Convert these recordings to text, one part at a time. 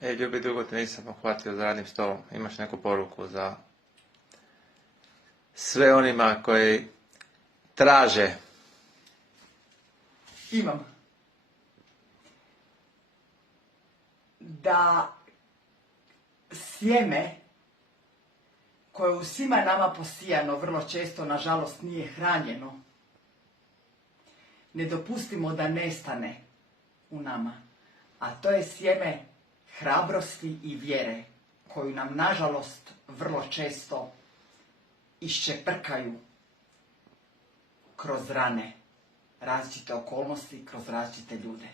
Ljubi, dugo te nisam uhvatio za radnim stolom. Imaš neku poruku za sve onima koji traže? Imam. Da sjeme koje u svima nama posijano vrlo često, nažalost, nije hranjeno, ne dopustimo da nestane u nama. A to je sjeme hrabrosti i vjere koju nam, nažalost, vrlo često iščeprkaju kroz rane, različite okolnosti, kroz različite ljude.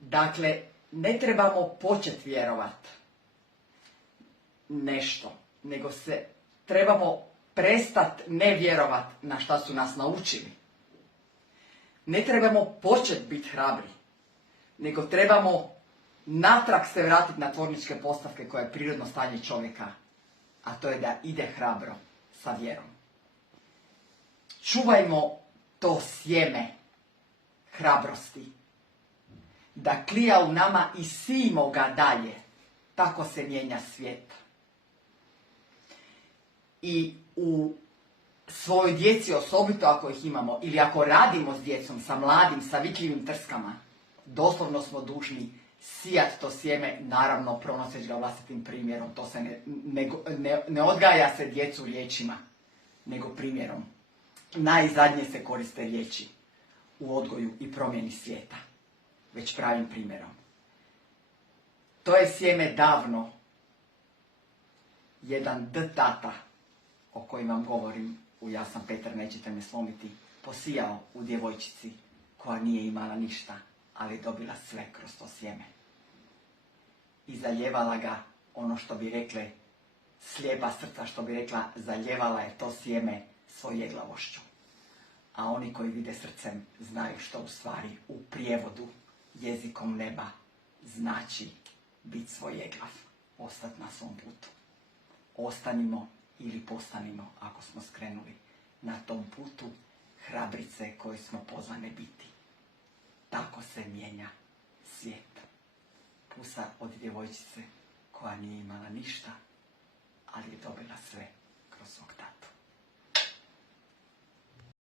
Dakle, ne trebamo početi vjerovat nešto, nego se trebamo prestat ne vjerovat na šta su nas naučili. Ne trebamo početi biti hrabri, nego trebamo natrag se vratiti na tvorničke postavke koje je prirodno stanje čovjeka, a to je da ide hrabro sa vjerom. Čuvajmo to sjeme hrabrosti, da klija u nama i sijmo ga dalje. Tako se mijenja svijet. I u svojoj djeci, osobito ako ih imamo, ili ako radimo s djecom, sa mladim, sa vikljivim trskama, doslovno smo dužni sijati to sjeme, naravno pronoseći ga vlastitim primjerom. To se ne odgaja se djecu riječima, nego primjerom. Najzadnje se koriste riječi u odgoju i promjeni svijeta, već pravim primjerom. To je sjeme davno jedan tata, o kojem vam govorim u Ja sam Petar, nećete me slomiti, posijao u djevojčici koja nije imala ništa, ali je dobila sve kroz to sjeme. I zaljevala ga, ono što bi rekle slijepa srca, što bi rekla, zaljevala je to sjeme svojeglavošću. A oni koji vide srcem znaju što u stvari u prijevodu jezikom neba znači biti svojeglav, ostati na svom putu. Ostanimo ili postanimo, ako smo skrenuli na tom putu hrabrice koji smo pozvane biti. Tako se mijenja svijet. Pusa od djevojčice koja nije imala ništa, ali je dobila sve kroz svog tata.